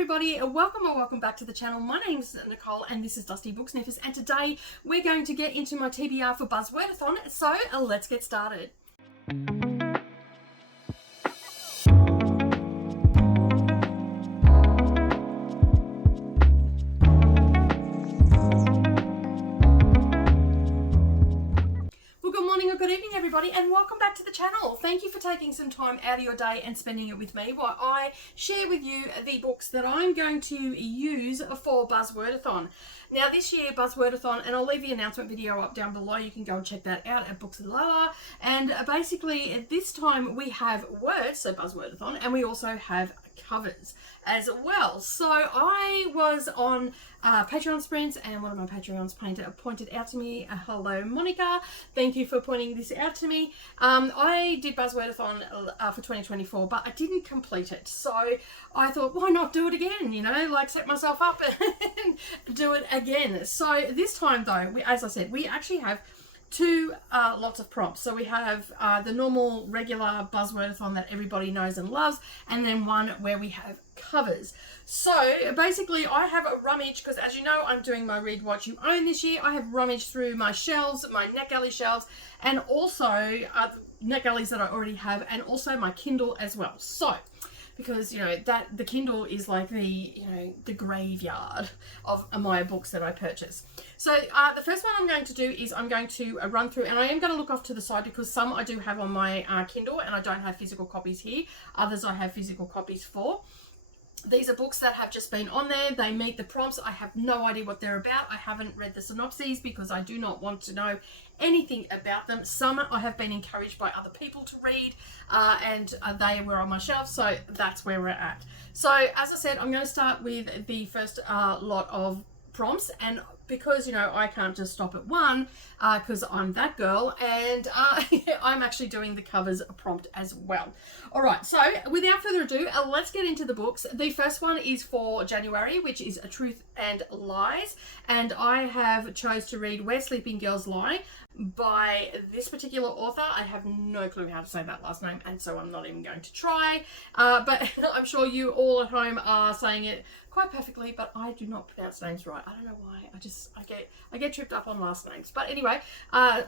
everybody, welcome back to the channel. My name's Nicole and this is Dusty Book Sniffers, and today we're going to get into my TBR for Buzzwordathon, so let's get started. Good evening everybody, and welcome back to the channel. Thank you for taking some time out of your day and spending it with me while I share with you the books that I'm going to use for Buzzwordathon. Now this year Buzzwordathon, and I'll leave the announcement video up down below, you can go and check that out at Books and Lower, and basically at this time we have words, so Buzzwordathon, and we also have covers as well. So I was on Patreon Sprints, and one of my Patreons pointed out to me, hello Monica, thank you for pointing this out to me. I did Buzzwordathon for 2024, but I didn't complete it, so I thought, why not do it again, you know, like set myself up and do it again. So this time though, as I said, we actually have two lots of prompts. So we have the normal regular Buzzwordathon that everybody knows and loves, and then one where we have covers. So basically I have a rummage, because as you know I'm doing my Read What You Own this year. I have rummaged through my shelves, my NetGalley shelves, and also NetGalleys that I already have, and also my Kindle as well. So because, you know, that the Kindle is like the, you know, the graveyard of my books that I purchase. So the first one I'm going to do is I'm going to run through, and I am going to look off to the side because some I do have on my Kindle and I don't have physical copies here. Others I have physical copies for. These are books that have just been on there. They meet the prompts. I have no idea what they're about. I haven't read the synopses because I do not want to know anything about them. Some I have been encouraged by other people to read, and they were on my shelf, so that's where we're at. So as I said, I'm going to start with the first lot of prompts, and because, you know, I can't just stop at one because I'm that girl, and I'm actually doing the covers prompt as well. All right, so without further ado, let's get into the books. The first one is for January, which is A Truth and Lies, and I have chose to read Where Sleeping Girls Lie by this particular author. I have no clue how to say that last name, and so I'm not even going to try, but I'm sure you all at home are saying it quite perfectly, but I do not pronounce names right. I don't know why. I get tripped up on last names. But anyway,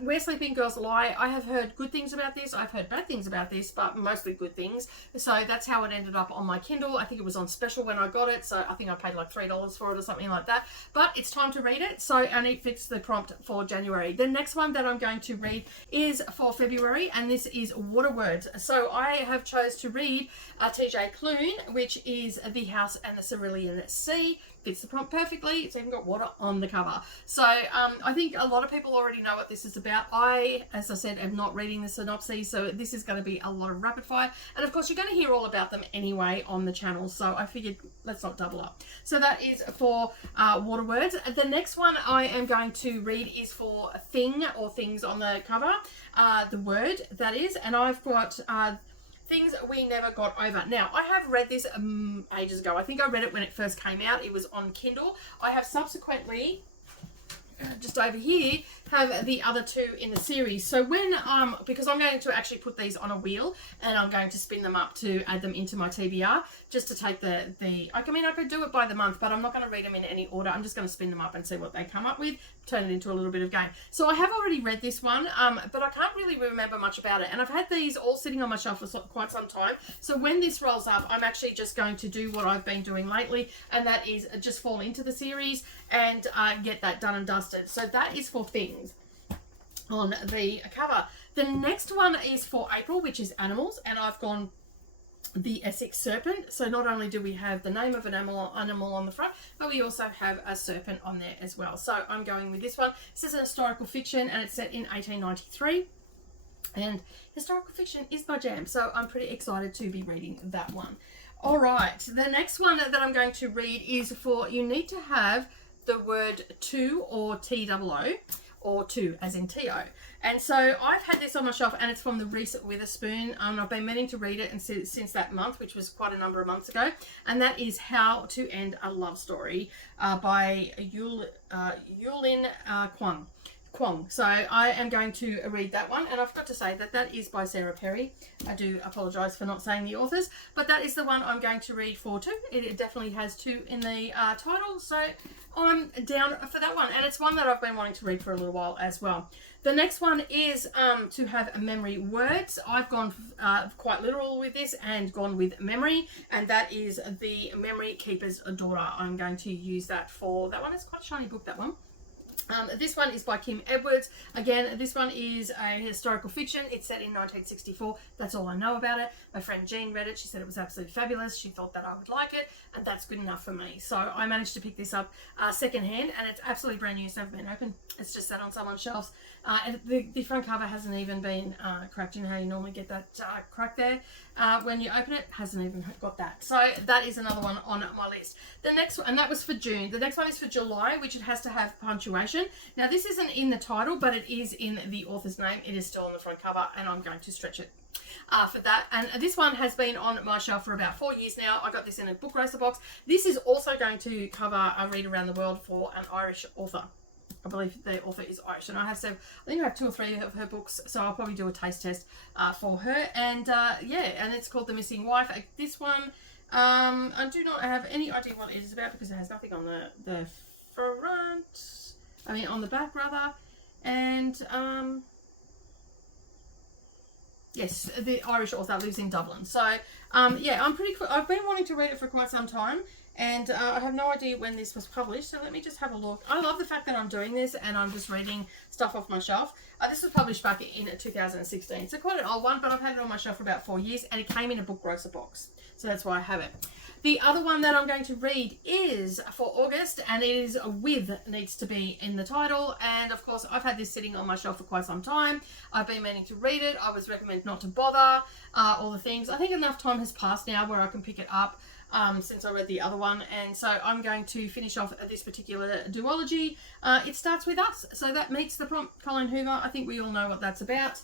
Where Sleeping Girls Lie, I have heard good things about this. I've heard bad things about this, but mostly good things. So that's how it ended up on my Kindle. I think it was on special when I got it, so I think I paid like $3 for it or something like that. But it's time to read it, so, and it fits the prompt for January. The next one that I'm going to read is for February, and this is Waterwords. So I have chose to read T.J. Klune, which is The House and the Cerulean Sea. Fits the prompt perfectly. It's even got water on the cover. So I think a lot of people already know what this is about. I, as I said, am not reading the synopsis, so this is going to be a lot of rapid fire. And of course, you're going to hear all about them anyway on the channel, so I figured let's not double up. So that is for Waterwords. The next one I am going to read is for Thing, or Things on the cover, the word that is, and I've got Things We Never Got Over. Now, I have read this ages ago. I think I read it when it first came out. It was on Kindle. I have subsequently, just over here, have the other two in the series. So when, because I'm going to actually put these on a wheel and I'm going to spin them up to add them into my TBR, just to take I mean, I could do it by the month, but I'm not going to read them in any order. I'm just going to spin them up and see what they come up with, turn it into a little bit of game. So I have already read this one, but I can't really remember much about it. And I've had these all sitting on my shelf for quite some time. So when this rolls up, I'm actually just going to do what I've been doing lately, and that is just fall into the series and get that done and dusted. So that is for Things on the cover. The next one is for April, which is Animals, and I've gone the Essex Serpent. So not only do we have the name of an animal on the front, but we also have a serpent on there as well. So I'm going with this one. This is a historical fiction, and it's set in 1893. And historical fiction is my jam, so I'm pretty excited to be reading that one. All right, the next one that I'm going to read is for, you need to have the word to, or TOO, or to as in TO. And so I've had this on my shelf, and it's from the Reese Witherspoon. I've been meaning to read it and since that month, which was quite a number of months ago, and that is How to End a Love Story by Yulin Kwang. Kwong. So I am going to read that one, and I forgot to say that that is by Sarah Perry. I do apologise for not saying the authors, but that is the one I'm going to read for too. It definitely has 2 in the title, so I'm down for that one, and it's one that I've been wanting to read for a little while as well. The next one is to have memory words. I've gone quite literal with this and gone with memory, and that is the Memory Keeper's Daughter. I'm going to use that for that one. It's quite a shiny book, that one. This one is by Kim Edwards. Again, this one is a historical fiction. It's set in 1964. That's all I know about it. My friend Jean read it. She said it was absolutely fabulous. She thought that I would like it, and that's good enough for me. So I managed to pick this up secondhand, and it's absolutely brand new. It's never been opened. It's just sat on someone's shelves. And the front cover hasn't even been cracked. You know how you normally get that crack there when you open it? Hasn't even got that. So that is another one on my list. The next one, and that was for June. The next one is for July, which it has to have punctuation. Now this isn't in the title, but it is in the author's name. It is still on the front cover, and I'm going to stretch it for that. And this one has been on my shelf for about 4 years now. I got this in a book racer box. This is also going to cover a read around the world for an Irish author. I believe the author is Irish, and I think I have 2 or 3 of her books, so I'll probably do a taste test for her. And yeah, and it's called The Missing Wife. This one, I do not have any idea what it is about because it has nothing on the front. I mean, on the back rather. And yes, the Irish author lives in Dublin. So yeah, I've been wanting to read it for quite some time. And I have no idea when this was published, so let me just have a look. I love the fact that I'm doing this and I'm just reading stuff off my shelf. This was published back in 2016, so quite an old one, but I've had it on my shelf for about 4 years, and it came in a book grocer box, so that's why I have it. The other one that I'm going to read is for August, and it is With needs to be in the title. And of course, I've had this sitting on my shelf for quite some time. I've been meaning to read it. I was recommended not to bother, all the things. I think enough time has passed now where I can pick it up. Since I read the other one, and so I'm going to finish off this particular duology. It starts with us, so that meets the prompt. Colleen Hoover, I think we all know what that's about,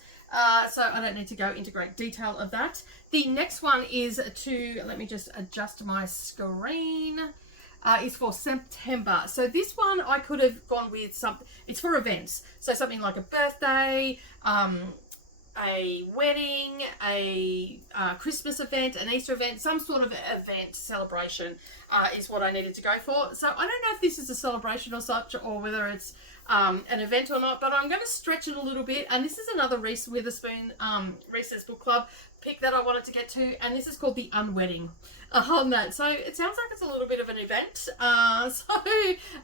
so I don't need to go into great detail of that. The next one is let me just adjust my screen, is for September. So this one I could have gone with something, it's for events, so something like a birthday, a wedding, a Christmas event, an Easter event, some sort of event celebration is what I needed to go for. So I don't know if this is a celebration or such, or whether it's an event or not, but I'm going to stretch it a little bit. And this is another Reese Witherspoon Recess Book Club pick that I wanted to get to, and this is called The Unwedding on that. So it sounds like it's a little bit of an event, so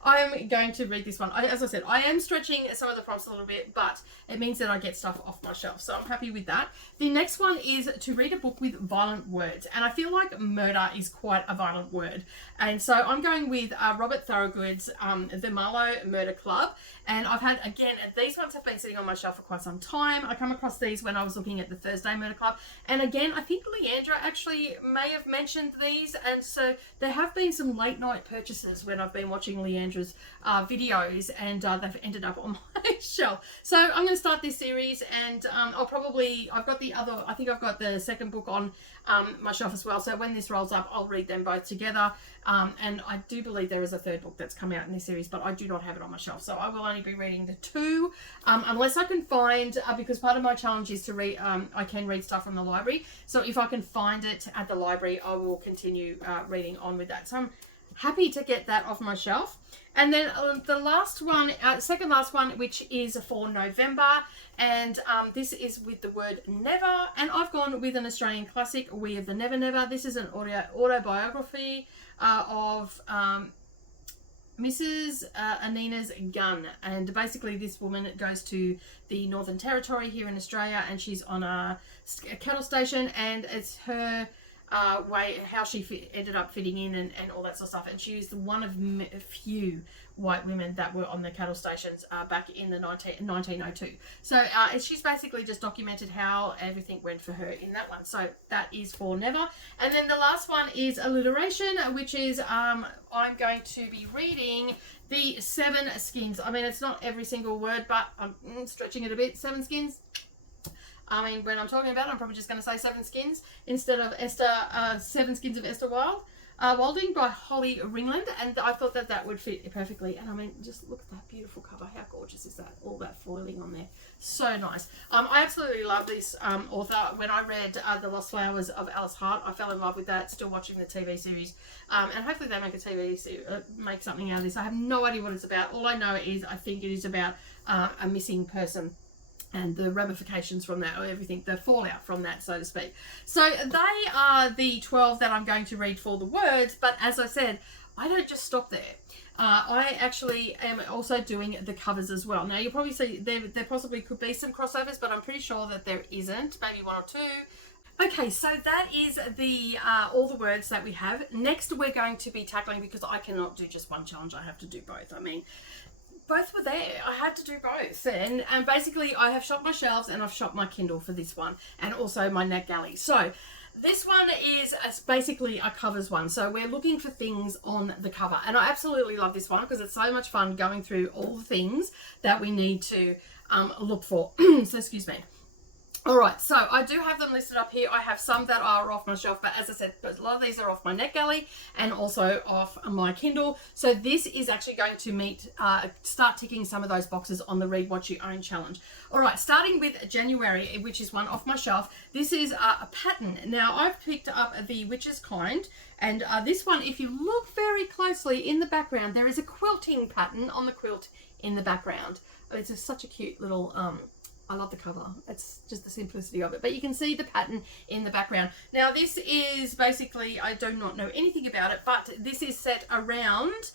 I'm going to read this one. As I said, I am stretching some of the prompts a little bit, but it means that I get stuff off my shelf, so I'm happy with that. The next one is to read a book with violent words, and I feel like murder is quite a violent word, and so I'm going with Robert Thorogood's The Marlowe Murder Club. And I've had, again, these ones have been sitting on my shelf for quite some time. I come across these when I was looking at the Thursday Murder Club. And again, I think Leandra actually may have mentioned these. And so there have been some late night purchases when I've been watching Leandra's videos, and they've ended up on my shelf. So I'm going to start this series, and I've got the second book on my shelf as well. So when this rolls up, I'll read them both together. And I do believe there is a third book that's come out in this series, but I do not have it on my shelf. So I will only be reading the 2, unless I can find, because part of my challenge is to read, I can read stuff from the library. So if I can find it at the library, I will continue reading on with that. So I'm happy to get that off my shelf. And then the last one, second last one, which is for November, and this is with the word never, and I've gone with an Australian classic, We of the Never Never. This is an autobiography of Mrs. Anina's Gun, and basically this woman goes to the Northern Territory here in Australia, and she's on a cattle station, and it's her way, how she ended up fitting in and all that sort of stuff. And she's one of a few white women that were on the cattle stations back in the 1902. So she's basically just documented how everything went for her in that one. So that is for Never. And then the last one is alliteration, which is I'm going to be reading the 7 Skins. I mean, it's not every single word, but I'm stretching it a bit. 7 Skins. I mean, when I'm talking about it, I'm probably just going to say 7 Skins instead of 7 Skins of Esther Wilde. Walding by Holly Ringland, and I thought that that would fit perfectly. And I mean, just look at that beautiful cover. How gorgeous is that? All that foiling on there. So nice. I absolutely love this author. When I read The Lost Flowers of Alice Hart, I fell in love with that. Still watching the TV series. And hopefully they make a TV series, make something out of this. I have no idea what it's about. All I know is I think it is about a missing person and the ramifications from that, or everything, the fallout from that, so to speak. So they are the 12 that I'm going to read for the words, but as I said, I don't just stop there. I actually am also doing the covers as well. Now, you'll probably see there possibly could be some crossovers, but I'm pretty sure that there isn't, maybe one or two. Okay, so that is the all the words that we have. Next, we're going to be tackling, because I cannot do just one challenge, I have to do both. I mean, both were there. I had to do both. And basically, I have shopped my shelves and I've shopped my Kindle for this one, and also my NetGalley. So this one is basically a covers one. So we're looking for things on the cover. And I absolutely love this one because it's so much fun going through all the things that we need to look for. So excuse me. All right, so I do have them listed up here. I have some that are off my shelf, but as I said, a lot of these are off my NetGalley and also off my Kindle. So this is actually going to start ticking some of those boxes on the Read What You Own challenge. All right, starting with January, which is one off my shelf. This is a pattern. Now, I've picked up the Witch's Kind, and this one, if you look very closely in the background, there is a quilting pattern on the quilt in the background. It's just such a cute little... I love the cover. It's just the simplicity of it. But you can see the pattern in the background. Now, this is basically, I do not know anything about it, but this is set around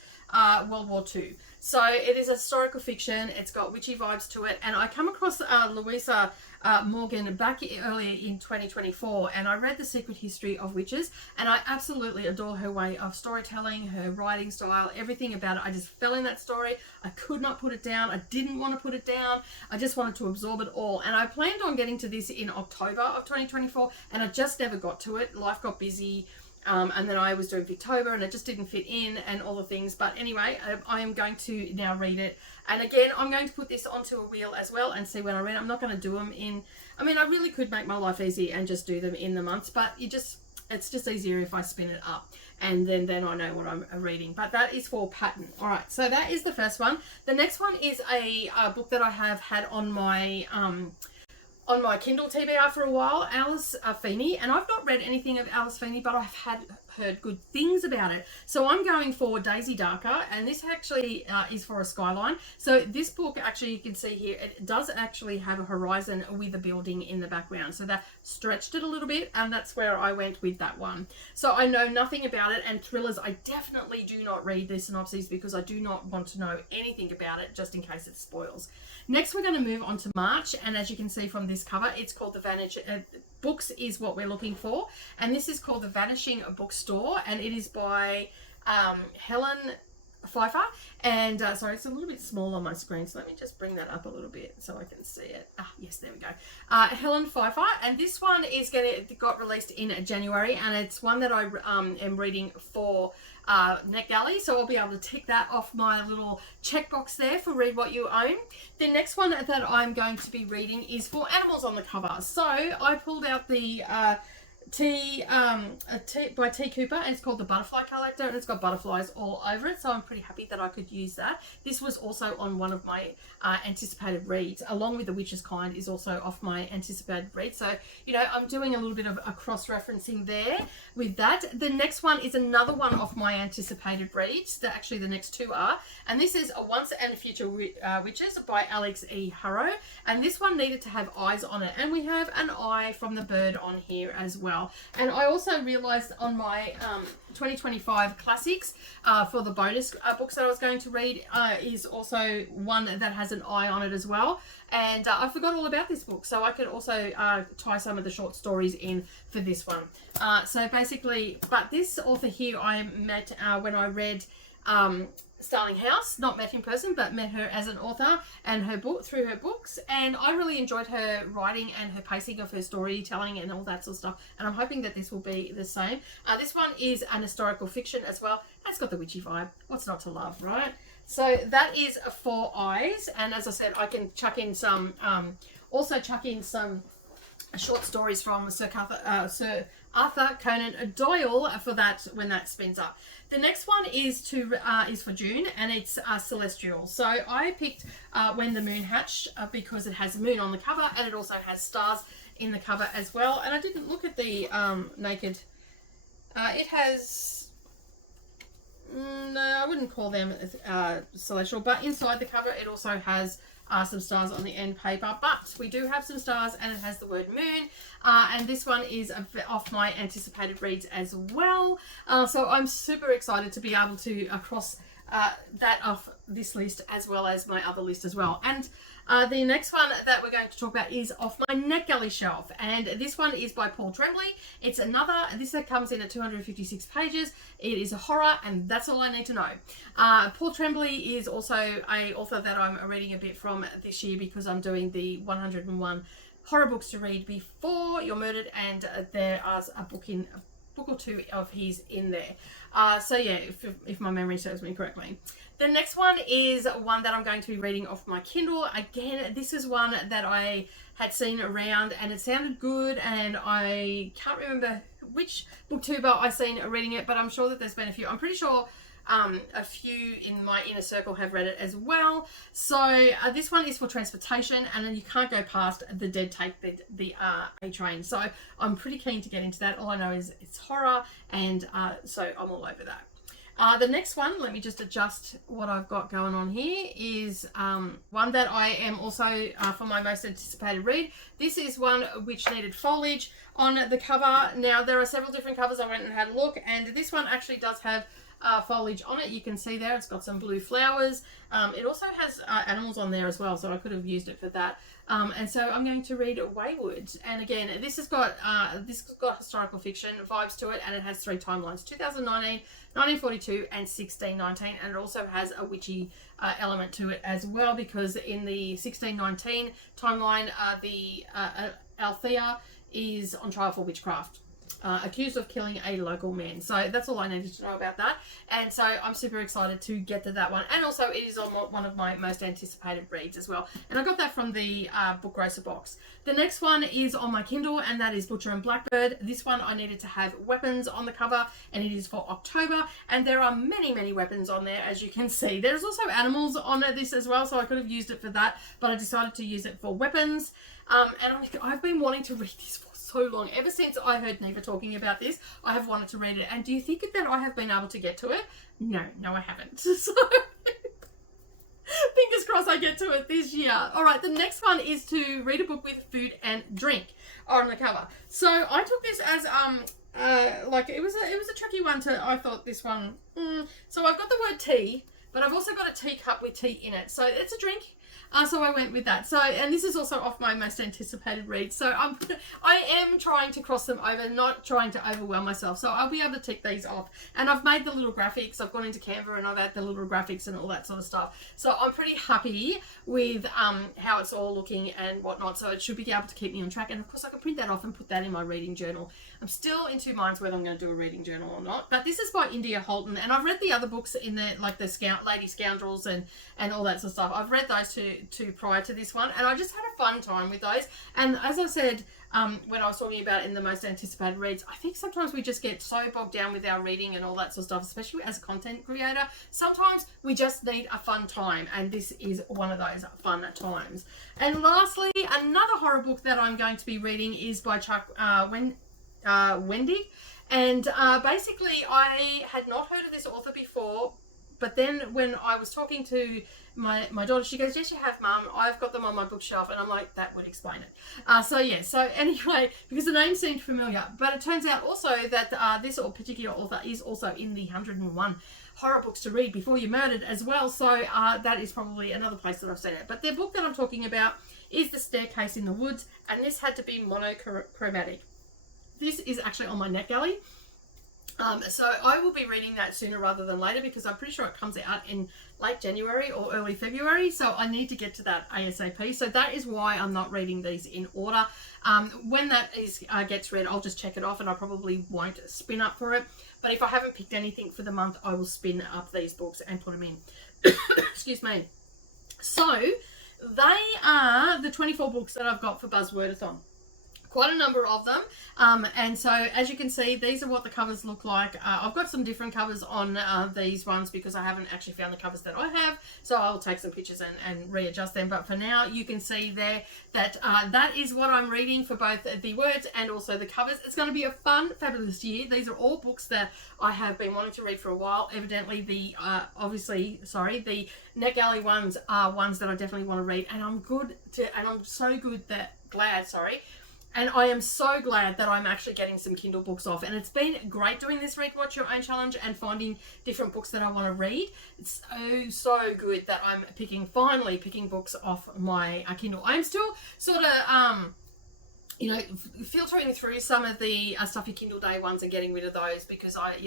World War II. So it is a historical fiction. It's got witchy vibes to it. And I come across Louisa Morgan back earlier in 2024, and I read The Secret History of Witches, and I absolutely adore her way of storytelling, her writing style, everything about it. I just fell in that story. I could not put it down. I didn't want to put it down. I just wanted to absorb it all. And I planned on getting to this in October of 2024, and I just never got to it. Life got busy. And then I was doing Victober and it just didn't fit in and all the things. But anyway, I am going to now read it. And again, I'm going to put this onto a wheel as well and see when I read it. I'm not going to do them in... I mean, I really could make my life easy and just do them in the months. But it's just easier if I spin it up. And then I know what I'm reading. But that is for pattern. All right, so that is the first one. The next one is a book that I have had on my Kindle TBR for a while, Alice Feeney, and I've not read anything of Alice Feeney, but I've heard good things about it. So I'm going for Daisy Darker, and this actually is for a skyline. So this book, actually, you can see here, it does actually have a horizon with a building in the background. So that stretched it a little bit, and that's where I went with that one. So I know nothing about it, and thrillers, I definitely do not read the synopses because I do not want to know anything about it, just in case it spoils. Next, we're going to move on to March, and as you can see from this cover, it's called The Vanishing Books is what we're looking for, and this is called The Vanishing Bookstore, and it is by Helen Pfeiffer, and sorry, it's a little bit small on my screen, so let me just bring that up a little bit so I can see it. Yes, there we go. Helen Pfeiffer, and this one is got released in January, and it's one that I am reading for NetGalley, so I'll be able to tick that off my little checkbox there for Read What You Own. The next one that I'm going to be reading is for animals on the cover. So I pulled out the by T. Cooper, and it's called The Butterfly Collector, and it's got butterflies all over it, so I'm pretty happy that I could use that. This was also on one of my anticipated reads, along with The Witch's Kind is also off my anticipated read. So, you know, I'm doing a little bit of a cross-referencing there with that. The next one is another one off my anticipated reads. Actually, the next two are, and this is Once and Future Witches by Alex E. Harrow, and this one needed to have eyes on it, and we have an eye from the bird on here as well. And I also realized on my 2025 classics for the bonus books that I was going to read is also one that has an eye on it as well. And I forgot all about this book, so I could also tie some of the short stories in for this one. So basically, but this author here I met when I read Starling House, not met in person, but met her as an author and her book through her books, and I really enjoyed her writing and her pacing of her storytelling and all that sort of stuff, and I'm hoping that this will be the same. This one is an historical fiction as well. That's got the witchy vibe. What's not to love, right? So that is For Eyes, and as I said, I can chuck in some also chuck in some short stories from Sir Arthur Conan Doyle for that when that spins up. The next one is for June, and it's Celestial. So I picked When the Moon Hatched because it has a moon on the cover, and it also has stars in the cover as well. And I didn't look at the naked. It has. No, I wouldn't call them celestial, but inside the cover it also has some stars on the end paper, but we do have some stars, and it has the word moon, and this one is off my anticipated reads as well, so I'm super excited to be able to cross that off this list as well as my other list as well. And the next one that we're going to talk about is off my NetGalley shelf, and this one is by Paul Tremblay. It's another, this comes in at 256 pages. It is a horror, and that's all I need to know. Paul Tremblay is also a author that I'm reading a bit from this year because I'm doing the 101 horror books to read before you're murdered, and there is a book or two of his in there. So yeah, if my memory serves me correctly. The next one is one that I'm going to be reading off my Kindle. Again, this is one that I had seen around and it sounded good, and I can't remember which booktuber I seen reading it, but I'm sure that there's been a few. I'm pretty sure a few in my inner circle have read it as well. So this one is for transportation, and then you can't go past the dead take the A train. So I'm pretty keen to get into that. All I know is it's horror, and so I'm all over that. The next one, let me just adjust what I've got going on here, is one that I am also for my most anticipated read. This is one which needed foliage on the cover. Now, there are several different covers. I went and had a look, and this one actually does have foliage on it. You can see there it's got some blue flowers. It also has animals on there as well, so I could have used it for that. And so I'm going to read Wayward, and again this has got historical fiction vibes to it, and it has 3 timelines: 2019, 1942 and 1619, and it also has a witchy element to it as well, because in the 1619 timeline the Althea is on trial for witchcraft, accused of killing a local man. So that's all I needed to know about that, and so I'm super excited to get to that one. And also it is on one of my most anticipated reads as well, and I got that from the Book Grocer box. The next one is on my Kindle, and that is Butcher and Blackbird. This one I needed to have weapons on the cover, and it is for October, and there are many weapons on there, as you can see. There's also animals on this as well, so I could have used it for that, but I decided to use it for weapons. And I've been wanting to read this for so long. Ever since I heard Neva talking about this, I have wanted to read it. And do you think that I have been able to get to it? No, I haven't. So fingers crossed I get to it this year. All right, the next one is to read a book with food and drink on the cover. So I took this as like it was a tricky one to. I thought this one. So I've got the word tea, but I've also got a teacup with tea in it. So it's a drink. So I went with that. So, and this is also off my most anticipated read. So I am trying to cross them over, not trying to overwhelm myself. So I'll be able to tick these off. And I've made the little graphics. I've gone into Canva and I've added the little graphics and all that sort of stuff. So I'm pretty happy with how it's all looking and whatnot. So it should be able to keep me on track. And of course I can print that off and put that in my reading journal. I'm still in 2 minds whether I'm going to do a reading journal or not. But this is by India Holton. And I've read the other books in there, like the Lady Scoundrels and all that sort of stuff. I've read those two prior to this one, and I just had a fun time with those. And as I said when I was talking about in the most anticipated reads, I think sometimes we just get so bogged down with our reading and all that sort of stuff, especially as a content creator. Sometimes we just need a fun time, and this is one of those fun times. And lastly, another horror book that I'm going to be reading is by Chuck Wendig. And basically I had not heard of this author before, but then when I was talking to my daughter, she goes, "Yes, you have, Mum. I've got them on my bookshelf." And I'm like, that would explain it. So anyway, because the name seemed familiar, but it turns out also that this particular author is also in the 101 horror books to read before you're murdered as well. So that is probably another place that I've seen it. But the book that I'm talking about is The Staircase in the Woods, and this had to be monochromatic. This is actually on my NetGalley. So I will be reading that sooner rather than later, because I'm pretty sure it comes out in late January or early February. So I need to get to that ASAP. So that is why I'm not reading these in order. When that gets read, I'll just check it off, and I probably won't spin up for it. But if I haven't picked anything for the month, I will spin up these books and put them in. Excuse me. So they are the 24 books that I've got for Buzzwordathon. quite a number of them, and so as you can see, these are what the covers look like. I've got some different covers on these ones because I haven't actually found the covers that I have, so I'll take some pictures and readjust them, but for now you can see there that that is what I'm reading for both the words and also the covers. It's going to be a fun, fabulous year. These are all books that I have been wanting to read for a while. Evidently the the NetGalley ones are ones that I definitely want to read, and I'm and I am so glad that I'm actually getting some Kindle books off. And it's been great doing this Read Watch Your Own challenge and finding different books that I want to read. It's so good that I'm finally picking books off my Kindle. I'm still sort of filtering through some of the Stuff Your Kindle Day ones and getting rid of those because I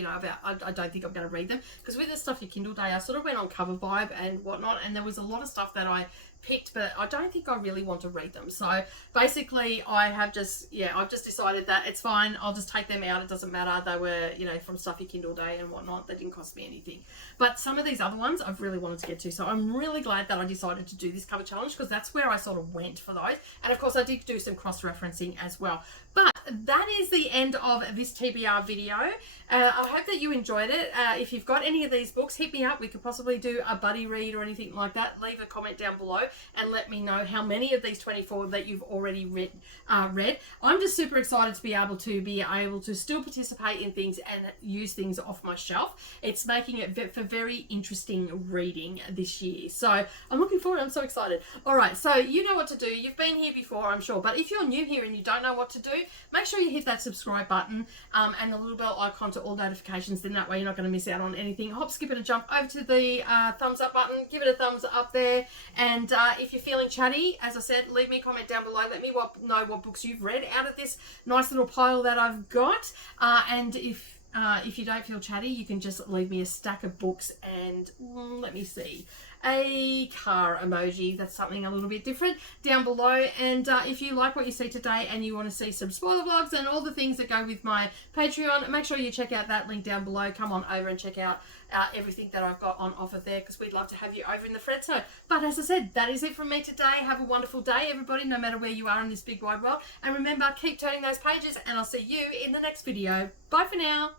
don't think I'm going to read them. Because with the Stuff Your Kindle Day, I sort of went on cover vibe and whatnot, and there was a lot of stuff that I picked, but I don't think I really want to read them. So basically I've just decided that it's fine. I'll just take them out. It doesn't matter. They were, from Stuff Your Kindle Day and whatnot. They didn't cost me anything. But some of these other ones I've really wanted to get to. So I'm really glad that I decided to do this cover challenge because that's where I sort of went for those. And of course I did do some cross-referencing as well. But that is the end of this TBR video. I hope that you enjoyed it. If you've got any of these books, hit me up. We could possibly do a buddy read or anything like that. Leave a comment down below and let me know how many of these 24 that you've already read. I'm just super excited to be able to still participate in things and use things off my shelf. It's making it for very interesting reading this year. So I'm looking forward. I'm so excited. All right, so you know what to do. You've been here before, I'm sure. But if you're new here and you don't know what to do, make sure you hit that subscribe button and the little bell icon to all notifications. Then that way you're not going to miss out on anything. Hop, skip, and a jump over to the thumbs up button. Give it a thumbs up there. And if you're feeling chatty, as I said, leave me a comment down below. Let me know what books you've read out of this nice little pile that I've got. And if you don't feel chatty, you can just leave me a stack of books and let me see, a car emoji. That's something a little bit different down below. And if you like what you see today and you want to see some spoiler vlogs and all the things that go with my Patreon, make sure you check out that link down below. Come on over and check out everything that I've got on offer there because we'd love to have you over in the Fredso. But as I said, that is it from me today. Have a wonderful day, everybody, no matter where you are in this big wide world. And remember, keep turning those pages and I'll see you in the next video. Bye for now.